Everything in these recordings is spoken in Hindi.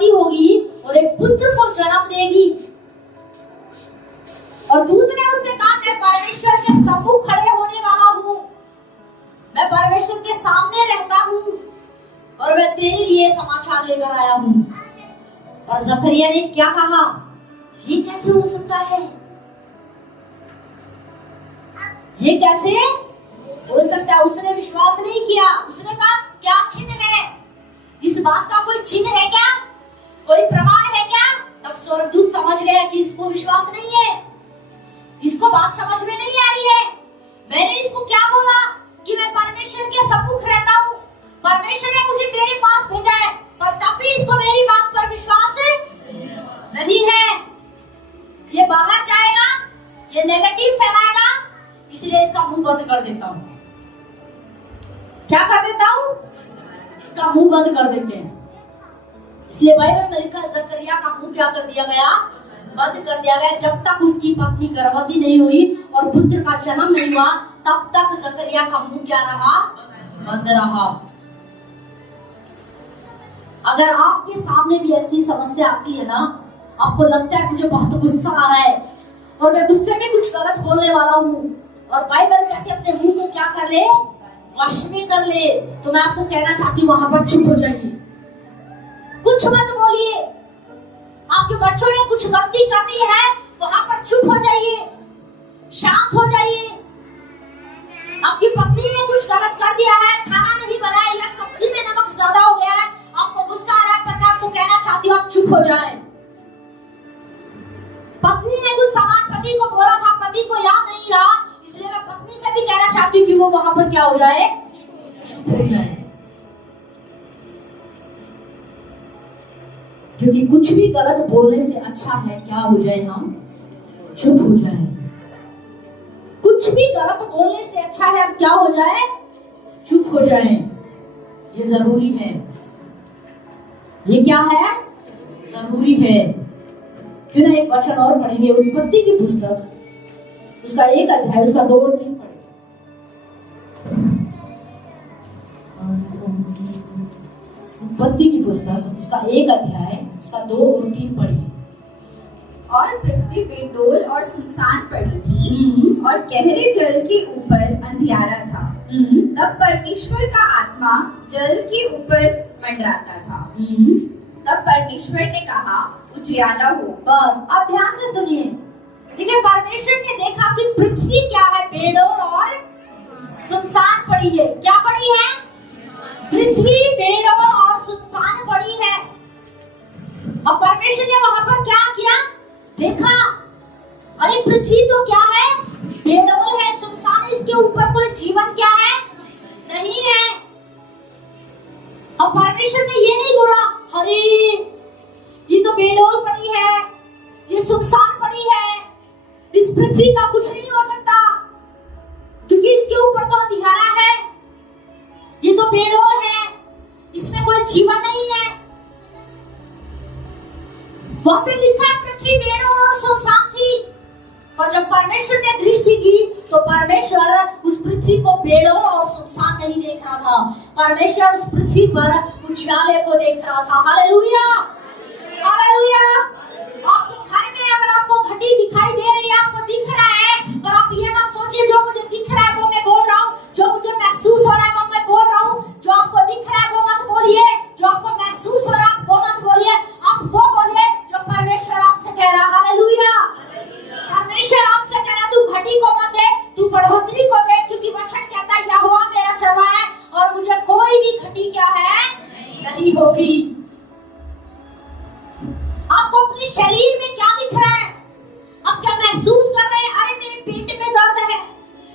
गर्भवती होगी और एक पुत्र को जन्म देगी। और दूत ने उससे कहा, मैं परमेश्वर के सम्मुख खड़े होने वाला हूँ, मैं परमेश्वर के सामने रहता हूँ और मैं तेरे लिए समाचार लेकर आया हूँ। और जकरिया ने क्या कहा, ये कैसे हो सकता है, ये कैसे हो सकता है? उसने विश्वास नहीं किया। उसने कहा, क्या चिन्ह है, इस बात का कोई चिन्ह है क्या, कोई प्रमाण है क्या? तब स्वर्गदूत समझ गया कि इसको विश्वास नहीं है, इसको बात समझ में नहीं आ रही है। मैंने इसको क्या बोला कि मैं परमेश्वर के सम्मुख रहता हूँ, परमेश्वर ने मुझे तेरे पास भेजा है, पर तब भी इसको मेरी बात पर विश्वास नहीं है। ये बाहर जाएगा, ये नेगेटिव फैलाएगा, इसलिए इसका मुंह बंद कर देता हूँ। क्या कर देता हूँ? इसका मुंह बंद कर देते हैं। इसलिए बाइबल में लिखा, जकरिया का मुंह क्या कर दिया गया, बंद कर दिया गया। जब तक उसकी पत्नी गर्भवती नहीं हुई और पुत्र का जन्म नहीं हुआ, तब तक जकरिया का मुंह क्या रहा, बंद रहा। अगर आपके सामने भी ऐसी समस्या आती है ना, आपको लगता है मुझे बहुत गुस्सा आ रहा है और मैं गुस्से में कुछ गलत बोलने वाला हूँ, और बाइबल कहती है अपने मुंह को क्या कर ले, वश में कर ले, तो मैं आपको कहना चाहती हूँ वहां पर चुप हो जाइए, कुछ मत बोलिए। आपके बच्चों ने कुछ गलती करनी है, वहां पर चुप हो जाइए, शांत हो जाइए। आपकी पत्नी ने कुछ गलत कर दिया है, खाना नहीं बनाया या सब्जी में नमक ज्यादा हो गया है, आपको गुस्सा आ रहा है, पर मैं आपको कहना चाहती हूँ आप चुप हो जाएं। पत्नी ने कुछ सामान पति को बोला था, पति को याद नहीं रहा, इसलिए मैं पत्नी से भी कहना चाहती हूँ कि वो वहां पर क्या हो जाए, चुप हो जाए। क्योंकि कुछ भी गलत बोलने से अच्छा है क्या हो जाए, हम चुप हो जाए। कुछ भी गलत बोलने से अच्छा है हम क्या हो जाए, चुप हो जाए। ये जरूरी है, ये क्या है, जरूरी है। क्यों ना एक वचन और पढ़ेंगे, उत्पत्ति की पुस्तक, उसका 1 अध्याय, उसका 2 और 3 पढ़ेंगे। उत्पत्ति की पुस्तक, उसका 1 अध्याय, उसका 2 और 3 पढ़िए। और पृथ्वी बेडोल और सुनसान पड़ी थी और गहरे जल के ऊपर अंधियारा था। तब परमेश्वर का आत्मा जल के ऊपर मंडराता था। तब परमेश्वर ने कहा, उजियाला हो। बस अब ध्यान से सुनिए, देखिए परमेश्वर ने देखा कि पृथ्वी क्या है, बेडोल और सुनसान पड़ी है। क्या पड़ी है? पृथ्वी बेडोल और सुनसान पड़ी है। अब परमेश्वर ने वहां पर क्या किया, देखा, अरे पृथ्वी तो क्या है, बेडोल है, सुनसान है, इसके ऊपर कोई जीवन क्या है, नहीं है। अब परमेश्वर ने ये नहीं बोला, अरे ये तो बेडोल पड़ी है, ये सुनसान पड़ी है, इस पृथ्वी का कुछ नहीं हो सकता क्योंकि इसके ऊपर तो अंधियारा है, ये तो बेडोल है, इसमें कोई जीवन नहीं है। वहां पे लिखा है पृथ्वी बेडोल और सुनसान थी, पर जब परमेश्वर ने दृष्टि की तो परमेश्वर उस पृथ्वी को बेडोल और सुनसान नहीं देख रहा था, परमेश्वर उस पृथ्वी पर उजियाले को देख रहा था। Hallelujah, hallelujah. आपके घर में अगर आपको घटी दिखाई दे रही है, आपको दिख रहा है, पर आप ये मत सोचिए जो मुझे दिख रहा है वो मैं बोल रहा हूँ, जो मुझे महसूस हो रहा है वो मैं बोल रहा हूँ। जो आपको दिख रहा है वो मत बोलिए, जो आपको महसूस हो रहा है वो मत बोलिए, आप वो बोलिए जो परमेश्वर आपसे कह रहा है। हालेलुया। परमेश्वर आपसे कह रहा है तू घटी को मत दे, तू बढ़ोतरी को दे, क्योंकि वचन कहता है यहोवा मेरा चरवाहा है और मुझे कोई भी घटी क्या है, नहीं होगी। आपको अपने शरीर में क्या दिख रहा है, आप क्या महसूस कर रहे हैं? अरे मेरे पेट में दर्द है,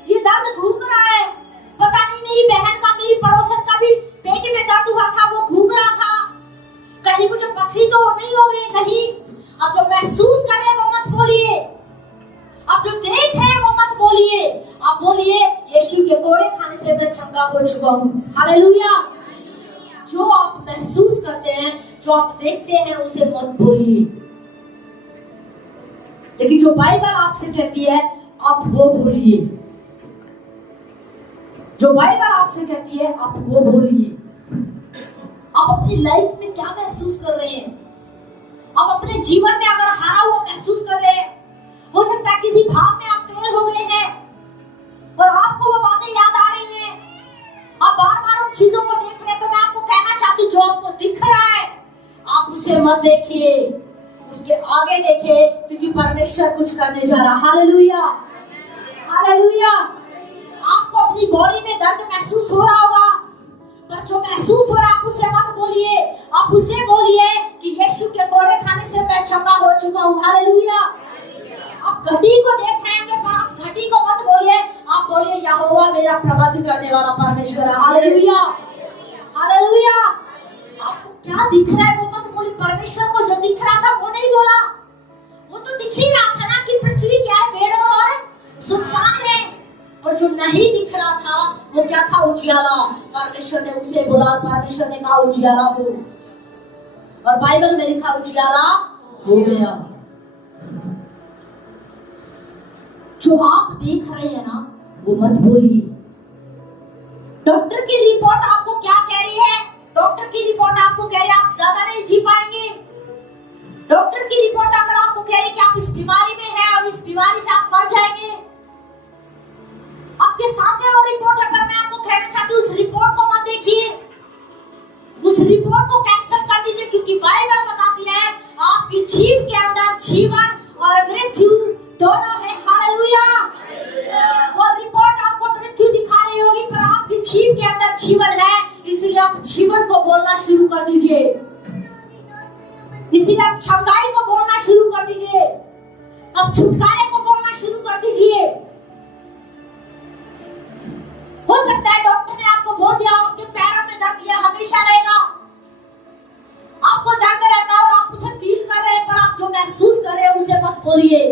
ये दर्द घूम रहा है, पता नहीं मेरी बहन का, मेरी पड़ोसन का भी पेट में दर्द हुआ था, वो घूम रहा था, कहीं मुझे पथरी तो नहीं हो गई। नहीं, आप जो महसूस कर रहे हैं वो मत बोलिए, आप जो देख रहे हैं वो मत बोलिए, आप बोलिए यीशु के कोड़े खाने से मैं चंगा हो चुका हूँ। हालेलुया। जो आप महसूस करते हैं, जो आप देखते हैं, उसे मत बोलिए, लेकिन जो बाइबल आपसे कहती है आप वो बोलिए। जो बाइबल आपसे कहती है आप वो बोलिए। आप अपनी लाइफ में क्या महसूस कर रहे हैं, आप अपने जीवन में अगर हारा हुआ महसूस कर रहे हैं, हो सकता है किसी भाव में आप फेल हो गए हैं और आपको वो बातें याद आ रही हैं, आप बार बार उन चीजों को देख रहे हैं, तो मैं आपको कहना चाहती हूँ जो आपको दिख रहा है आप उसे मत देखिए, उसके आगे देखिए, क्योंकि परमेश्वर कुछ करने जा रहा है। Hallelujah, hallelujah. आपको अपनी बॉडी में दर्द महसूस हो रहा होगा, पर जो महसूस हो रहा है आप उसे मत बोलिए, आप उसे बोलिए कि यीशु के कोड़े खाने से मैं चंगा हो चुका हूँ। हालेलुया। आप घटी को देख रहे होंगे, पर आप घटी को मत बोलिए, आप बोलिए यहोवा मेरा प्रबंध करने वाला परमेश्वर है। Hallelujah, hallelujah. आपको क्या दिख रहा है वो मत बोलिए, परमेश्वर को जो दिख रहा था वो नहीं बोला, वो तो दिख ही रहा था ना कि पृथ्वी क्या है, पेड़ों और सुनसान है, और जो नहीं दिख रहा था वो क्या था, उजियाला। परमेश्वर ने उसे बोला, परमेश्वर ने कहा उजियाला हो, और बाइबल में लिखा उजियाला हो गया। जो आप देख रहे हैं ना वो मत बोलिए। डॉक्टर की रिपोर्ट आपको क्या कह रही है? डॉक्टर की रिपोर्ट आपको कह रही है आप ज्यादा नहीं जी पाएंगे। डॉक्टर की रिपोर्ट अगर आपको कह रही है कि आप इस बीमारी में हैं और इस बीमारी से आप मर जाएंगे, आपके सामने और रिपोर्ट है, पर मैं आपको कहना चाहती हूँ उस रिपोर्ट को मत देखिए, उस रिपोर्ट को कैंसिल कर दीजिए, क्योंकि बाइबल बताती है आपकी जीभ के अंदर जीवन और मृत्यु दोनों है। हालेलुया। वो रिपोर्ट आपको मृत्यु दिखा रही होगी, पर आपकी जीभ के अंदर जीवन है, इसलिए आप जीवन को बोलना शुरू कर दीजिए, इसीलिए आप चंगाई को बोलना शुरू कर दीजिए, आप छुटकारे को बोलना शुरू कर दीजिए। हो सकता है डॉक्टर ने आपको बोल दिया आपके पैरों में दर्द ये हमेशा रहेगा, आपको दर्द रहता है और आप उसे फील कर रहे हैं, पर आप जो महसूस कर रहे हैं उसे मत बोलिए।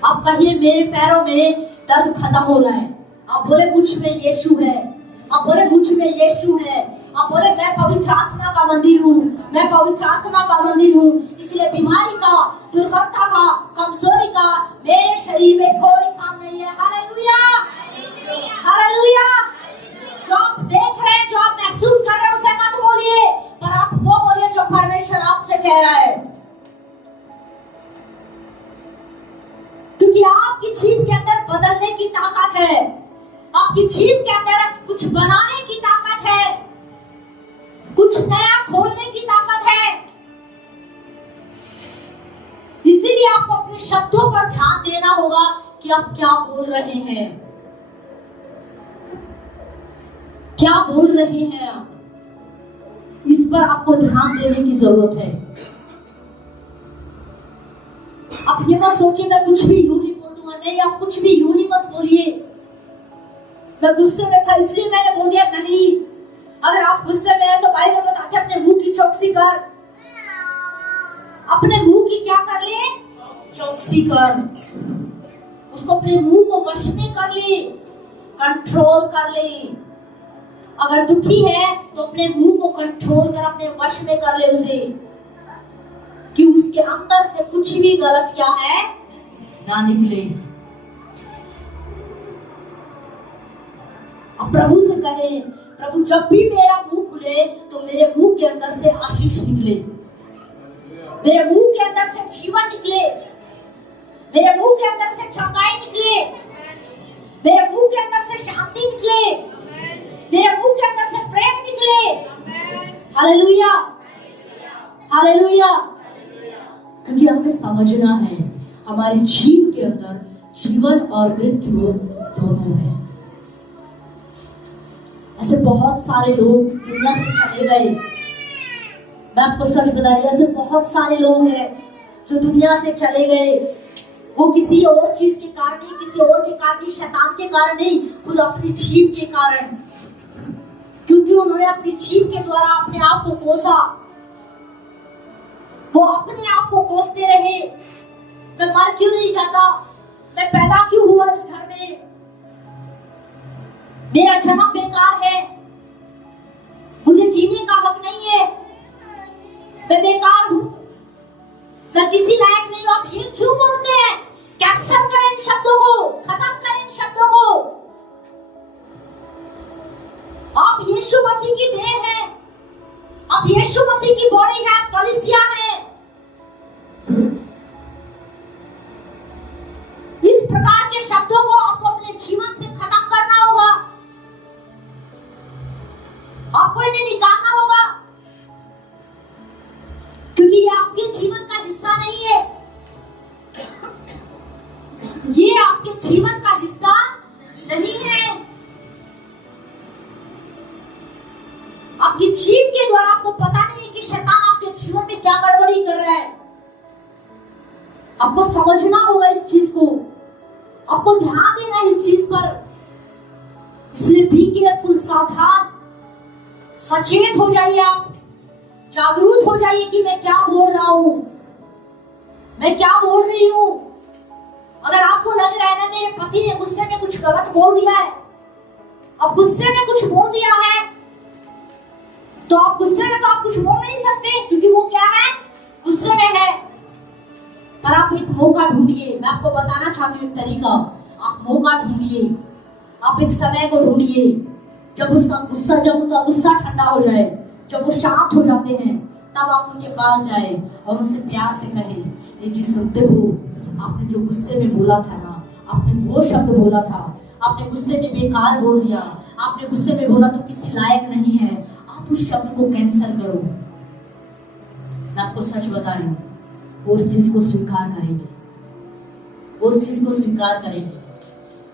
आप कहिए मेरे पैरों में दर्द खत्म हो रहा है, आप बोले मुझ में यीशु है, आप बोले मुझ में यीशु है, आप बोले मैं पवित्र आत्मा का मंदिर हूँ, मैं पवित्र आत्मा का मंदिर हूँ, इसलिए बीमारी का, दुर्बलता का, कमजोरी का मेरे शरीर में कोई काम नहीं है। Hallelujah, hallelujah. जो आप देख रहे हैं, जो आप महसूस कर रहे हैं उसे मत बोलिए, पर आप वो बोलिए जो परमेश्वर आपसे कह रहा है, क्योंकि आपकी जीभ के अंदर बदलने की ताकत है, आपकी जीभ के अंदर कुछ बनाने की ताकत है, कुछ नया खोलने की ताकत है। इसीलिए आपको अपने शब्दों पर ध्यान देना होगा कि आप क्या बोल रहे हैं, क्या बोल रहे हैं आप, इस पर आपको ध्यान देने की जरूरत है। आप ये मत सोचिए मैं कुछ भी यूं ही बोल दूंगा, नहीं, आप कुछ भी यूं ही मत बोलिए। मैं गुस्से में था इसलिए मैंने बोल दिया, नहीं, अगर आप गुस्से में हैं तो बाइबल बताते हैं अपने मुंह की चौकसी कर, अपने मुंह की क्या कर ले, चौकसी कर, उसको अपने मुंह को वश में कर ले, कंट्रोल कर ले। अगर दुखी है तो अपने मुंह को कंट्रोल कर, अपने वश में कर ले उसे, कि उसके अंदर से कुछ भी गलत क्या है ना निकले। अब प्रभु से कहे, प्रभु जब भी मेरा मुंह खुले तो मेरे मुंह के अंदर से आशीष निकले, मेरे मुंह के अंदर से जीवन निकले, मेरे मुंह के अंदर से चंगाई निकले, मेरे मुंह के अंदर से शांति निकले, मेरे मुंह के अंदर से प्रेम निकले। Hallelujah, hallelujah. क्योंकि हमें समझना है हमारी जीव के अंदर जीवन और मृत्यु दोनों है। ऐसे बहुत सारे लोग दुनिया से चले गए, मैं आपको सच बता रही हूं, ऐसे बहुत सारे लोग हैं जो दुनिया से चले गए, वो किसी और चीज के कारण नहीं, किसी और के कारण नहीं, शैतान के कारण नहीं, खुद अपनी जीभ के कारण, क्योंकि उन्होंने अपनी जीभ के द्वारा अपने आप को कोसा, वो अपने आप को कोसते रहे, मैं मर क्यों नहीं जाता, मैं पैदा क्यों हुआ इस घर में, मेरा जन्म बेकार है, मुझे जीने का हक नहीं है, मैं बेकार हूं, मैं किसी लायक नहीं हूं। आप ये क्यों बोलते हैं? कैंसल करें इन शब्दों को, खत्म करें इन शब्दों को। आप यीशु मसीह की देह हैं, आप यीशु मसीह की बॉडी है, आप कलीसिया हैं, आपकी जीभ के द्वारा आपको पता नहीं है कि शैतान आपके जीवन में क्या गड़बड़ी कर रहा है। आपको समझना होगा इस चीज को, आपको ध्यान देना है इस चीज पर। इसलिए बी केयरफुल, सावधान, सचेत हो जाइए, आप जागरूक हो जाइए कि मैं क्या बोल रहा हूं, मैं क्या बोल रही हूं। अगर आपको लग रहा है ना मेरे पति ने गुस्से में कुछ गलत बोल दिया है, अब गुस्से में कुछ बोल दिया है, तो आप गुस्से में तो आप कुछ बोल नहीं सकते, क्योंकि वो क्या है, गुस्से में है। पर आप एक मौका ढूंढिए। मैं आपको बताना चाहती हूँ एक तरीका, आप मौका ढूंढिए, आप एक समय को ढूंढिए जब उनका गुस्सा ठंडा हो जाए, जब वो शांत हो जाते हैं, तब आप उनके पास जाए और उनसे प्यार से कहे, ये जी सुनते हो, आपने जो गुस्से में बोला था ना, आपने वो शब्द बोला था, आपने गुस्से में बेकार बोल दिया, आपने गुस्से में बोला तो किसी लायक नहीं है, आप उस शब्द को कैंसिल करो। मैं आपको सच बता रही हूँ, वो उस चीज को स्वीकार करेंगे, वो उस चीज को स्वीकार करेंगे।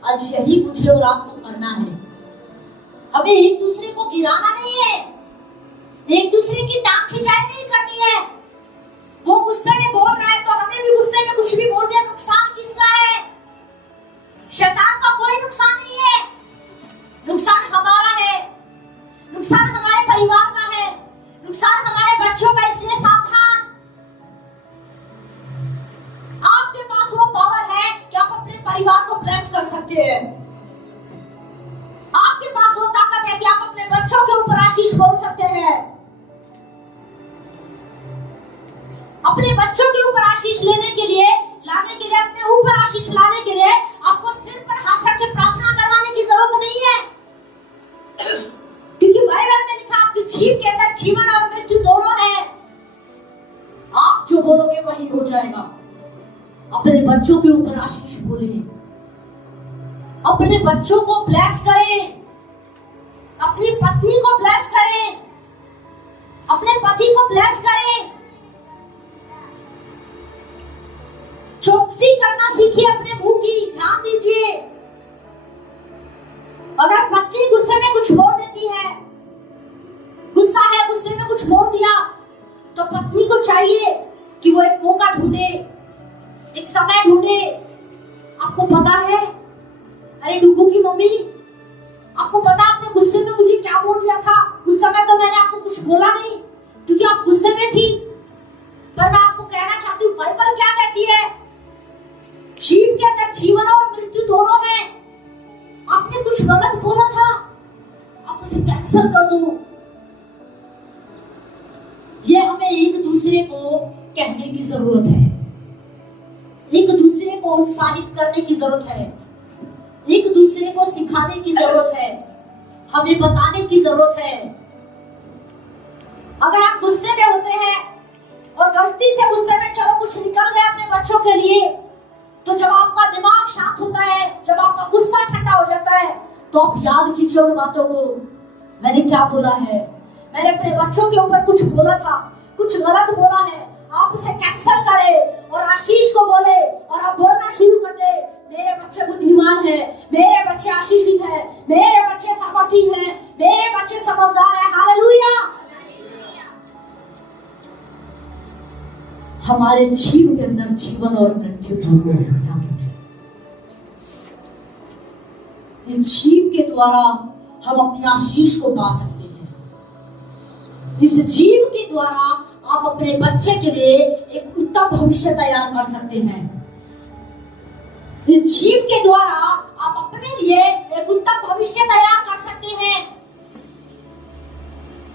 आज यही मुझे और आपको करना है। हमें एक दूसरे को गिराना नहीं है, एक दूसरे की टांग खिंचाई नहीं करनी है। वो गुस्से में बोल रहा है तो हमें भी गुस्से में कुछ भी बोल दिया, नुकसान किसका है? शैतान का कोई नुकसान नहीं है, नुकसान हमारा है, नुकसान हमारे परिवार का है, नुकसान हमारे बच्चों का। इसलिए सावधान, आपके पास वो पावर है कि आप अपने परिवार को ब्लेस कर सकते हैं। आपके पास वो ताकत है कि आप अपने बच्चों के ऊपर आशीष बोल सकते हैं। अपने बच्चों के ऊपर आशीष लाने के लिए अपने ऊपर आशीष लाने के लिए आपको सिर पर हाथ रख के प्रार्थना करवाने की जरूरत नहीं है, क्योंकि बाइबल में लिखा आपकी जीभ के अंदर जीवन और मृत्यु दोनों है। आप जो बोलोगे वही हो जाएगा। अपने बच्चों के ऊपर आशीष बोले, अपने बच्चों को ब्लेस करें, अपनी पत्नी को ब्लेस करें, अपने पति को ब्लेस करें। चौकसी करना सीखिए अपने मुंह की, ध्यान दीजिए। अगर पत्नी गुस्से में कुछ बोल देती है, गुस्सा है, गुस्से में कुछ बोल दिया, तो पत्नी को चाहिए कि वो एक मौका ढूंढे, एक समय ढूंढे। आपको पता है, अरे डुगू की मम्मी, आपको पता आपने गुस्से में मुझे क्या बोल दिया था? उस समय तो मैंने आपको कुछ बोला नहीं क्योंकि आप गुस्से में थी, पर मैं आपको कहना चाहती हूँ बाइबल क्या कहती है, जीभ के अंदर जीवन और मृत्यु दोनों है। आपने कुछ गलत बोला था, आप उसे कैंसिल कर दो। ये हमें एक दूसरे को कहने की जरूरत है, एक दूसरे को उत्साहित करने की जरूरत है, एक दूसरे को सिखाने की जरूरत है, हमें बताने की जरूरत है। अगर आप गुस्से में होते हैं और गलती से गुस्से में चलो कुछ निकल गया अपने बच्चों के लिए, तो जब आपका दिमाग शांत होता है, जब आपका गुस्सा ठंडा हो जाता है, तो आप याद कीजिए उन बातों को, मैंने क्या बोला है, मैंने अपने बच्चों के ऊपर कुछ बोला था, कुछ गलत बोला है। आप उसे कैंसिल करें और आशीष को बोले और आप बोलना शुरू कर दे, मेरे बच्चे बुद्धिमान है, मेरे बच्चे आशीषित है, मेरे बच्चे सामर्थी है, मेरे बच्चे समझदार है। हालेलुया। हमारे जीव के अंदर जीवन और मृत्यु दोनों है। इस जीव के द्वारा हम अपनी आशीष को पा सकते हैं। इस जीव के द्वारा आप अपने बच्चे के लिए एक उत्तम भविष्य तैयार कर सकते हैं। इस जीव के द्वारा आप अपने लिए एक उत्तम भविष्य तैयार कर सकते हैं।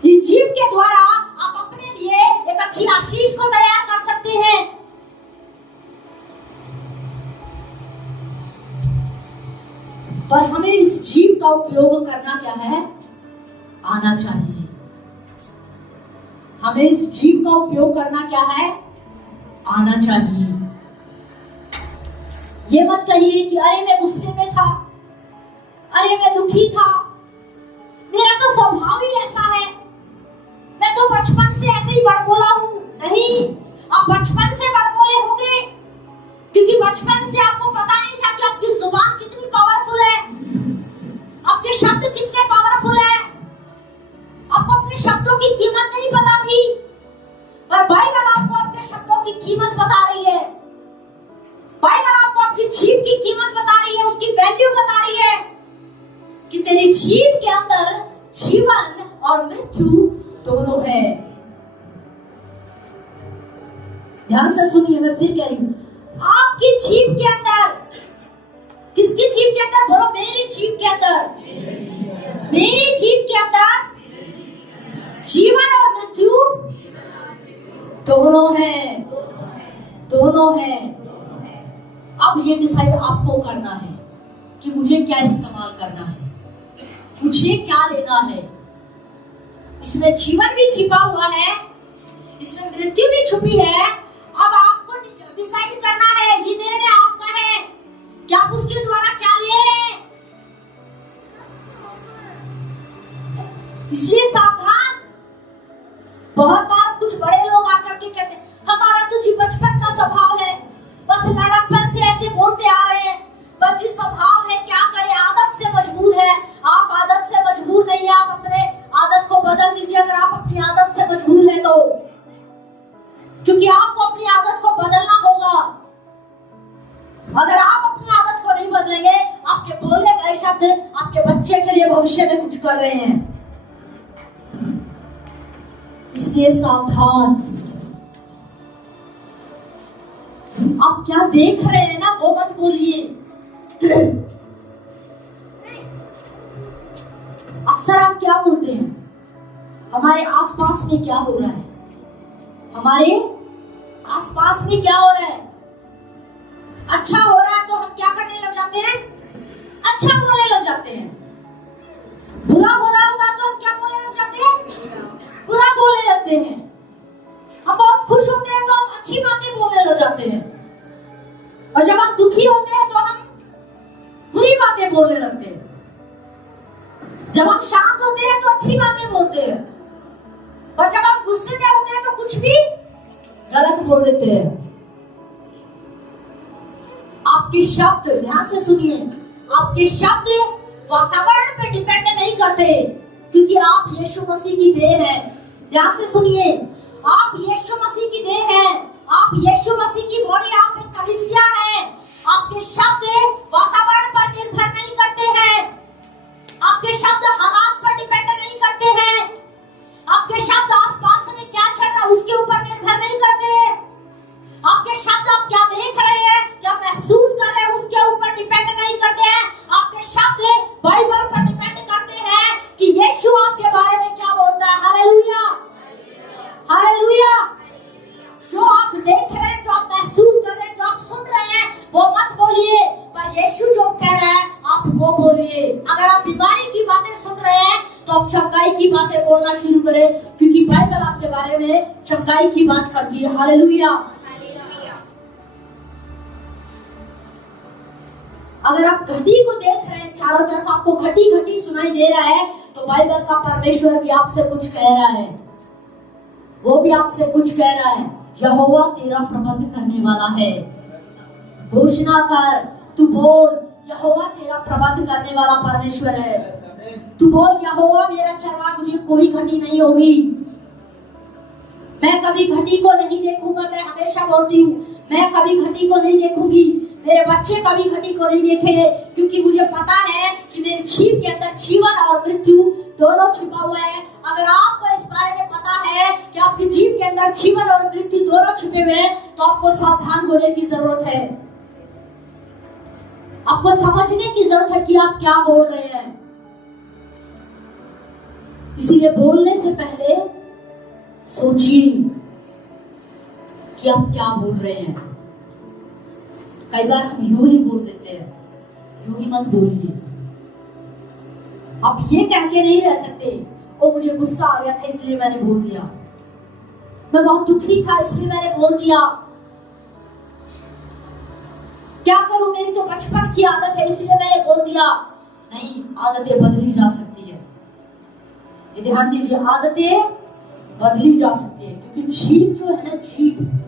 इस जीव के द्वारा आप अपने लिए एक अच्छी आशीष को तैयार कर सकते हैं। पर हमें इस जीव का उपयोग करना क्या है, आना चाहिए। हमें इस जीव का उपयोग करना क्या है, आना चाहिए। ये मत कहिए कि अरे मैं गुस्से में था, अरे मैं दुखी था, मेरा तो स्वभाव ही ऐसा है, मैं तो बचपन से ऐसे ही बड़बोला हूं। नहीं, आप बचपन से बड़बोले होंगे क्योंकि बचपन से आपको पता नहीं था कि आपकी जुबान कितनी पावरफुल है, आपके शब्द कितने पावरफुल है। आपको अपने शब्दों जीव के अंदर जीवन और मृत्यु दोनों है। ध्यान से सुनिए, मैं फिर कह रही हूं, आपकी जीव के अंदर, किसकी जीव के अंदर? बोलो, मेरी जीव के अंदर, मेरी जीव के अंदर जीवन और मृत्यु दोनों है, दोनों है। अब ये डिसाइड आपको करना है कि मुझे क्या इस्तेमाल करना है, मुझे क्या लेना है। इसमें जीवन भी छिपा हुआ है, इसमें मृत्यु भी छुपी है। अब आपको डिसाइड करना है, ये निर्णय आपका है कि आप उसके द्वारा क्या ले रहे हैं। इसलिए सावधान। बहुत बार कुछ बड़े लोग आकर के कहते हैं, हमारा तो जी बचपन का स्वभाव है, बस लड़कपन से ऐसे बोलते आ रहे हैं, बस जी स्वभाव है, क्या करें, आदत से मजबूर है। आप आदत से मजबूर नहीं है, आप अपने आदत को बदल दीजिए अगर आप अपनी आदत से मजबूर है तो, क्योंकि आपको अपनी आदत को बदलना होगा। अगर आप अपनी आदत को नहीं बदलेंगे, आपके बोलने गए शब्द आपके बच्चे के लिए भविष्य में कुछ कर रहे हैं। इसलिए सावधान। आप क्या देख रहे हैं ना, वो मत बोलिए। अक्सर हम क्या बोलते हैं, हमारे आसपास में क्या हो रहा है, हमारे आसपास में क्या हो रहा है। अच्छा हो रहा है तो हम क्या करने लग जाते हैं, अच्छा बोलने लग जाते हैं। बुरा हो रहा होगा तो हम क्या बोलने लग जाते हैं, बुरा बोलने लगते हैं। हम बहुत खुश होते हैं तो हम अच्छी बातें बोलने लग जाते हैं, और जब हम दुखी होते हैं तो हम बुरी बातें बोलने लगते हैं। जब हम शांत होते हैं तो अच्छी बातें बोलते हैं, और जब हम गुस्से में होते हैं तो कुछ भी गलत बोल देते हैं। आपके शब्द, ध्यान से सुनिए, आपके शब्द वातावरण पे डिपेंड नहीं करते, क्योंकि आप यीशु मसीह की देह है। ध्यान से सुनिए, आप यीशु मसीह की देह है, आप यीशु मसीह की बॉडी, आप एक कलीसिया है। आपके शब्द वातावरण पर निर्भर नहीं करते हैं, आपके शब्द हालात पर डिपेंड नहीं करते हैं, आपके शब्द आसपास में क्या चल रहा है उसके ऊपर निर्भर नहीं करते हैं। आपके शब्द आप क्या देख रहे हैं, क्या महसूस कर रहे हैं, उसके ऊपर डिपेंड नहीं करते हैं। आपके शब्द बाइबल पर डिपेंड करते हैं कि यीशु आपके बारे में क्या बोलता है। Hallelujah, hallelujah. जो आप देख रहे हैं, जो आप महसूस कर रहे हैं, जो आप सुन रहे हैं, वो मत बोलिए, पर यीशु जो कह रहा है आप वो बोलिए। अगर आप बीमारी की बातें सुन रहे हैं तो आप चंगाई की बातें बोलना शुरू करें, क्योंकि बाइबल आपके बारे में चंगाई की बात करती है। हालेलुया। अगर आप घटी को देख रहे हैं, चारों तरफ आपको घटी घटी सुनाई दे रहा है, तो बाइबल का परमेश्वर भी आपसे कुछ कह रहा है, वो भी आपसे कुछ कह रहा है। यहोवा तेरा प्रबंध करने वाला है। घोषणा कर, तू बोल, यहोवा तेरा प्रबंध करने वाला परमेश्वर है। तू बोल, यहोवा मेरा चरवाहा, मुझे कोई घटी नहीं होगी, मैं कभी घटी को नहीं देखूंगा। मैं हमेशा बोलती हूँ, मैं कभी घटी को नहीं देखूंगी, मेरे बच्चे कभी घटी को नहीं देखेंगे, क्योंकि मुझे पता है कि मेरे जीव के अंदर जीवन और मृत्यु दोनों छुपा हुआ है। अगर आपको इस बारे में पता है कि आपके जीव के अंदर जीवन और मृत्यु दोनों छुपे हुए हैं, तो आपको सावधान होने की जरूरत है। आपको समझने की जरूरत है कि आप क्या बोल रहे हैं। इसीलिए बोलने से पहले सोचिए कि आप क्या बोल रहे हैं। कई बार हम यूं ही बोल देते हैं, यूं ही मत बोलिए। आप ये कह के नहीं रह सकते, ओ मुझे गुस्सा आ गया था इसलिए मैंने बोल दिया, मैं बहुत दुखी था इसलिए मैंने बोल दिया, क्या करूं, मेरी तो बचपन की आदत है इसलिए मैंने बोल दिया। नहीं, आदतें बदली जा सकती है। ये ध्यान दीजिए, आदतें बदली जा सकती है, क्योंकि जीभ जो है ना, जीभ,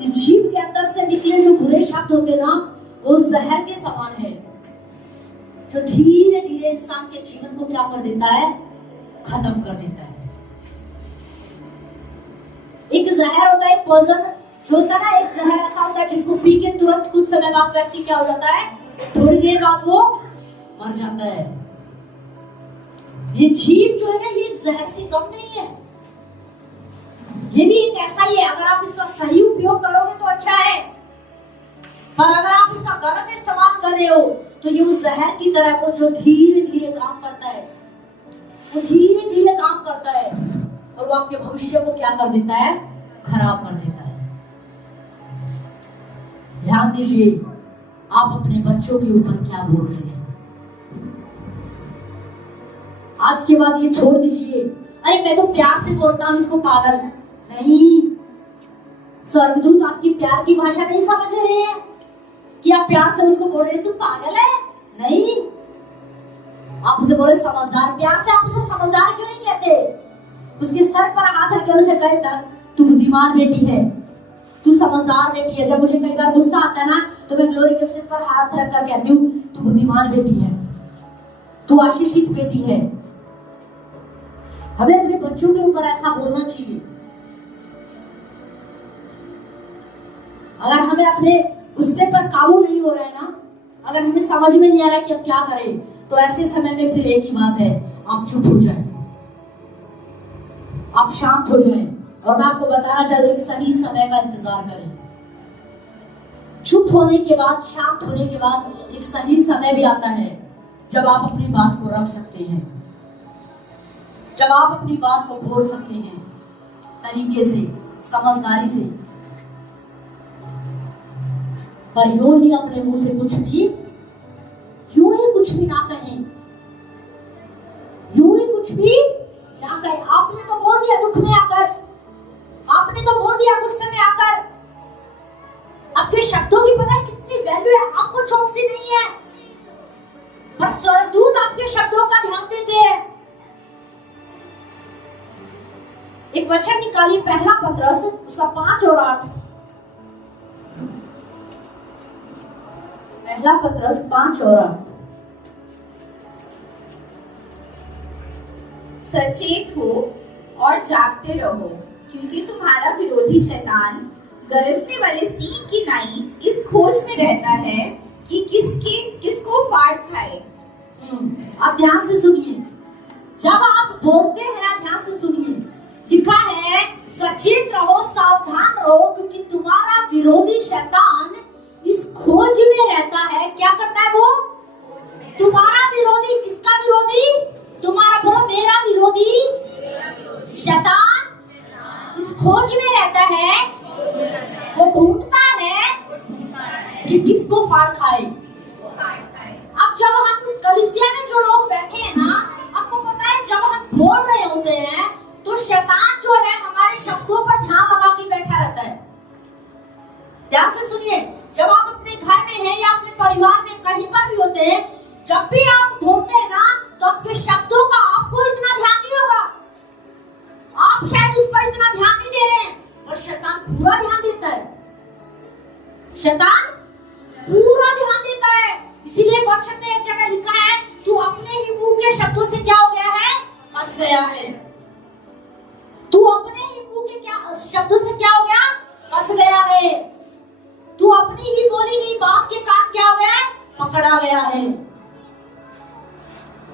इस जीभ के अंदर से निकले जो बुरे शब्द होते हैं ना, वो जहर के समान है, जो धीरे धीरे इंसान के जीवन को क्या कर देता है, खत्म कर देता है। एक जहर होता है, एक पॉइजन जो होता है ना, एक जहर ऐसा होता है जिसको पी के तुरंत कुछ समय बाद व्यक्ति क्या हो जाता है, थोड़ी देर बाद वो मर जाता है। ये जीव जो है ना, ये जहर से कम नहीं है। ये भी एक ऐसा ही है, अगर आप इसका सही उपयोग करोगे तो अच्छा है, पर अगर आप इसका गलत इस्तेमाल कर रहे हो तो ये उस जहर की तरह को जो धीरे धीरे काम करता है, वो धीरे धीरे काम करता है और वो आपके भविष्य को क्या कर देता है, खराब कर देता है। ध्यान दीजिए, आप अपने बच्चों के ऊपर क्या बोल रहे हैं। आज के बाद ये छोड़ दीजिए, अरे मैं तो प्यार से बोलता हूं इसको पागल। नहीं, स्वर्गदूत आपकी प्यार की भाषा नहीं समझ रहे हैं कि आप प्यार से उसको बोल रहे हैं तू पागल है। नहीं, आप उसे बोले समझदार। प्यार से आप उसे समझदार क्यों नहीं कहते? उसके सर पर हाथ रख कर उसे कहता तू बुद्धिमान बेटी है, तू समझदार बेटी है। जब मुझे कई बार गुस्सा आता है ना, तो मैं ग्लोरी के सिर पर हाथ रख कर कहती हूँ तू बुद्धिमान बेटी है, तू आशीषित बेटी है। हमें अपने बच्चों के ऊपर ऐसा बोलना चाहिए। अगर हमें अपने गुस्से पर काबू नहीं हो रहा है ना, अगर हमें समझ में नहीं आ रहा कि अब क्या करें, तो ऐसे समय में फिर एक ही बात है, आप चुप हो जाएं, आप शांत हो जाएं। और मैं आपको बताना चाहूँ, एक सही समय का इंतजार करें। चुप होने के बाद, शांत होने के बाद एक सही समय भी आता है जब आप अपनी बात को रख सकते हैं, जब आप अपनी बात को बोल सकते हैं तरीके से, समझदारी से। पर यूं ही अपने मुंह से कुछ भी, यूं ही कुछ भी ना कहें, यूं ही कुछ भी ना कहें। आपने तो बोल दिया दुख में आकर, आपने तो बोल दिया गुस्से में आकर। आपके शब्दों की पता है कितनी वैल्यू है, आपको चौकसी नहीं है, पर स्वर्गदूत आपके शब्दों का ध्यान देते हैं। एक वचन निकालिए, पहला पत्रस उसका 5 और 8। पहला पत्रस 5 और 8। सचेत हो और जागते रहो, क्योंकि तुम्हारा विरोधी शैतान गरजने वाले सिंह की नाई इस खोज में रहता है कि किसको फाड़ खाए। आप ध्यान से सुनिए, जब आप बोलते हैं ना, ध्यान से सुनिए, लिखा है सचेत रहो, सावधान रहो, क्योंकि तुम्हारा विरोधी शैतान इस खोज में रहता है। क्या करता है वो? तुम्हारा विरोधी। किसका विरोधी? तुम्हारा। बोलो मेरा विरोधी शैतान इस खोज में रहता है, वो ढूंढता है कि किसको फाड़ खाए। अब जब हम कलीसिया में जो लोग बैठे हैं ना, आपको पता है जब हम बोल रहे होते हैं तो शैतान जो है हमारे शब्दों पर ध्यान लगा के बैठा रहता है। ध्यान से सुनिए, जब आप अपने घर में हैं या अपने परिवार में कहीं पर भी होते हैं, जब भी आप बोलते हैं ना, तो आपके शब्दों का आपको इतना ध्यान नहीं होगा, आप शायद उस पर इतना ध्यान नहीं दे रहे हैं, और शैतान पूरा ध्यान देता है। शैतान पूरा ध्यान देता है। इसीलिए वचन में एक जगह लिखा है, तू अपने ही मुंह के शब्दों से क्या हो गया है? फंस गया है। तू अपने ही मुंह के क्या शब्दों से क्या हो गया? फंस गया है। तू अपनी ही बोली गई बात के कारण क्या हो गया है? पकड़ा गया है।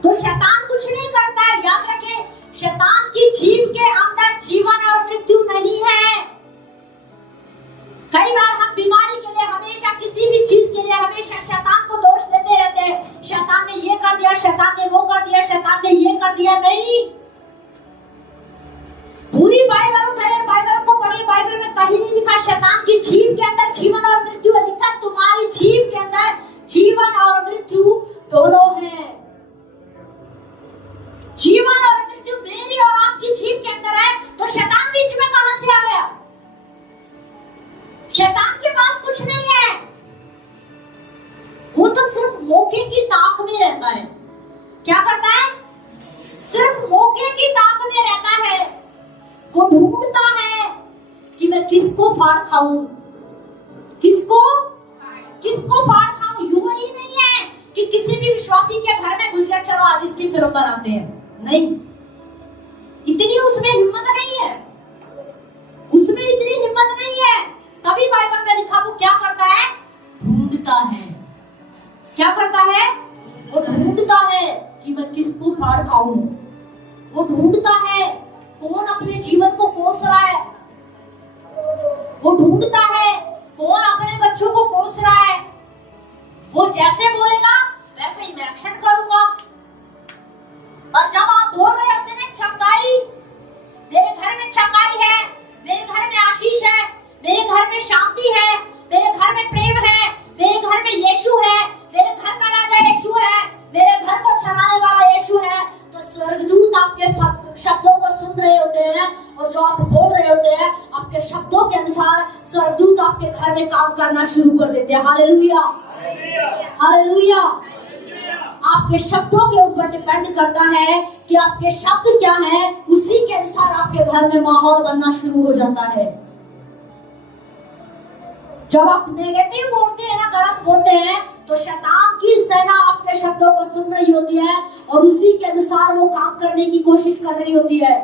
तो शैतान कुछ नहीं करता है, याद रखें, शैतान की जीभ के अंदर जीवन और मृत्यु नहीं है। कई बार हम बीमारी के लिए, हमेशा किसी भी चीज के लिए हमेशा शैतान को दोष देते रहते हैं। शैतान ने ये कर दिया, शैतान ने वो कर दिया, शैतान ने ये कर दिया। नहीं, पूरी बाइबल उठाइए, बाइबल को पढ़िए, बाइबल में कहीं नहीं लिखा शैतान की जीभ के अंदर जीवन और मृत्यु है। लिखा तुम्हारी जीभ के अंदर जीवन और मृत्यु दोनों है। जीवन और मृत्यु मेरी और आपकी जीभ के अंदर है, तो शैतान बीच में कहां से आ गया? शैतान के पास कुछ नहीं है, वो तो सिर्फ मौके की ताक में रहता है। क्या करता है? सिर्फ मौके की ताक में रहता है। वो ढूंढता है कि मैं किसको फाड़ खाऊं, किसको फाड़ खाऊं। यूं ही नहीं है कि किसी भी विश्वासी के घर में घुस गया, चलो आज इसकी फिल्म बनाते हैं। नहीं, इतनी उसमें हिम्मत नहीं है, उसमें इतनी हिम्मत नहीं है। तभी बाइबल में लिखा वो क्या करता है? ढूंढता है। क्या करता है? वो ढूंढता है कि मैं किसको फाड़ खाऊं। वो ढूंढता है कौन अपने जीवन को कोस रहा है, वो ढूंढता है कौन अपने बच्चों को कोस रहा है। वो जैसे बोलेगा वैसे ही मैं एक्शन करूंगा। और जब आप बोल रहे होते हैं चंगाई, मेरे घर में चंगाई है, मेरे घर में आशीष है, मेरे घर में शांति है, मेरे घर में प्रेम है, मेरे घर में यीशु है, मेरे घर का राजा यीशु है, मेरे घर को चलाने वाला यीशु है, तो स्वर्गदूत आपके शब्दों को सुन रहे होते हैं और जो आप बोल रहे होते हैं आपके शब्दों के अनुसार स्वर्गदूत आपके घर में काम करना शुरू कर देते हैं। Hallelujah, hallelujah. आपके शब्दों के ऊपर डिपेंड करता है कि आपके शब्द क्या है, उसी के अनुसार आपके घर में माहौल बनना शुरू हो जाता है। जब आप नेगेटिव बोलते हैं ना, गलत बोलते हैं, तो शैतान की सेना आपके शब्दों को सुन रही होती है और उसी के अनुसार वो काम करने की कोशिश कर रही होती है।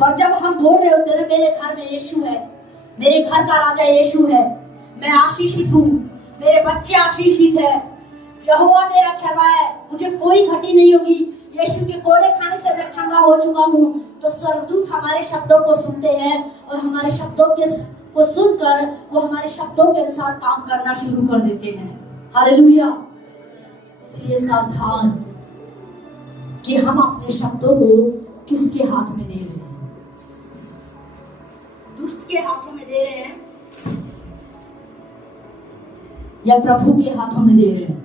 पर जब हम बोल रहे होते हैं मेरे घर में यीशु है, मेरे घर का राजा यीशु है, मैं आशीषित हूँ, मेरे बच्चे आशीषित है, यहोवा मेरा चरवाहा है, मुझे कोई घटी नहीं होगी, यीशु के कोड़े खाने से मैं चंगा हो चुका हूँ, तो स्वर्गदूत हमारे शब्दों को सुनते हैं और हमारे शब्दों को सुनकर वो हमारे शब्दों के अनुसार काम करना शुरू कर देते हैं। हालेलुया। इसलिए सावधान कि हम अपने शब्दों को किसके हाथ में दे रहे हैं, दुष्ट के हाथों में दे रहे हैं या प्रभु के हाथों में दे रहे हैं।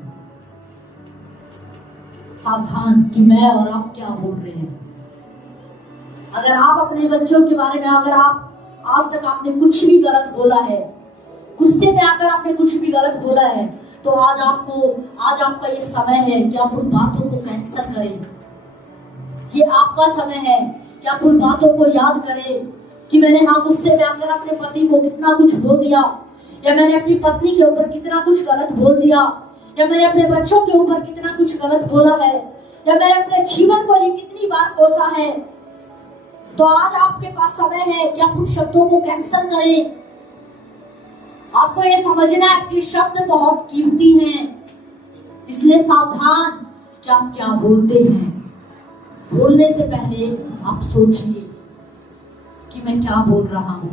सावधान कि मैं और आप क्या बोल रहे हैं। अगर आप अपने बच्चों के बारे में, अगर आप आज तक आपने कुछ भी गलत बोला है, गुस्से में आकर आपने कुछ भी गलत बोला है, तो आज आपका ये समय है कि आप उन बातों को कैंसिल करें। ये आपका समय है कि आप उन बातों को याद करें कि मैंने गुस्से में आकर अपने पति को कितना कुछ बोल दिया, या मैंने अपनी पत्नी के ऊपर कितना कुछ गलत बोल दिया, या मैंने अपने बच्चों के ऊपर कितना कुछ गलत बोला है, या मैंने अपने जीवन को ही कितनी बार कोसा है। तो आज आपके पास समय है कि आप उन शब्दों को कैंसिल करें। आपको ये समझना है कि शब्द बहुत कीमती हैं, इसलिए सावधान कि आप क्या बोलते हैं। बोलने से पहले आप सोचिए कि मैं क्या बोल रहा हूं,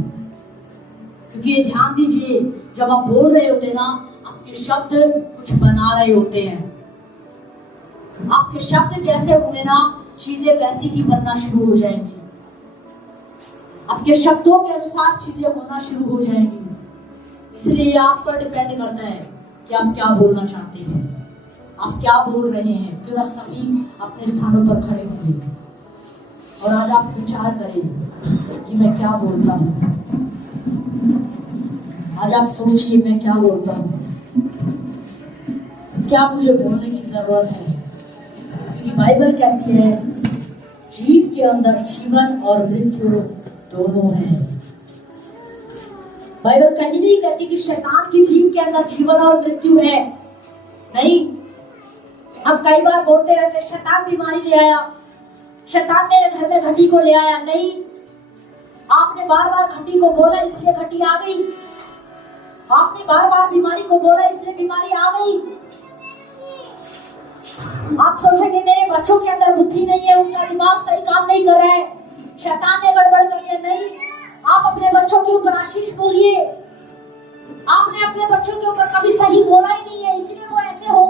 क्योंकि ये ध्यान दीजिए, जब आप बोल रहे होते ना, आपके शब्द कुछ बना रहे होते हैं। आपके शब्द जैसे होंगे ना, चीजें वैसी ही बनना शुरू हो जाएंगी। आपके शब्दों के अनुसार चीजें होना शुरू हो जाएंगी। इसलिए आप पर डिपेंड करता है कि आप क्या बोलना चाहते हैं, आप क्या बोल रहे हैं। क्यों ना सभी अपने स्थानों पर खड़े होंगे और आज आप विचार करें कि मैं क्या बोलता हूँ। आज आप सोचिए मैं क्या बोलता हूँ, क्या मुझे बोलने की जरूरत है। क्योंकि बाइबल कहती है जीव के अंदर जीवन और मृत्यु दोनों है। बाइबल कहीं नहीं कहती कि शैतान की जीव के अंदर जीवन और मृत्यु है। नहीं, हम कई बार बोलते रहते शैतान बीमारी ले आया, शैतान मेरे घर में घटी को ले आया। नहीं, आपने बार बार घटी को बोला इसलिए घटी आ गई, आपने बार बार बीमारी को बोला इसलिए बीमारी आ गई। आप सोचेंगे मेरे बच्चों के अंदर बुद्धि नहीं है, उनका दिमाग सही काम नहीं कर रहा है, शैतान ने गड़बड़ कर दिया। नहीं, आप अपने बच्चों के ऊपर आशीष बोलिए। आपने अपने बच्चों के ऊपर कभी सही बोला ही नहीं है, इसलिए वो ऐसे हो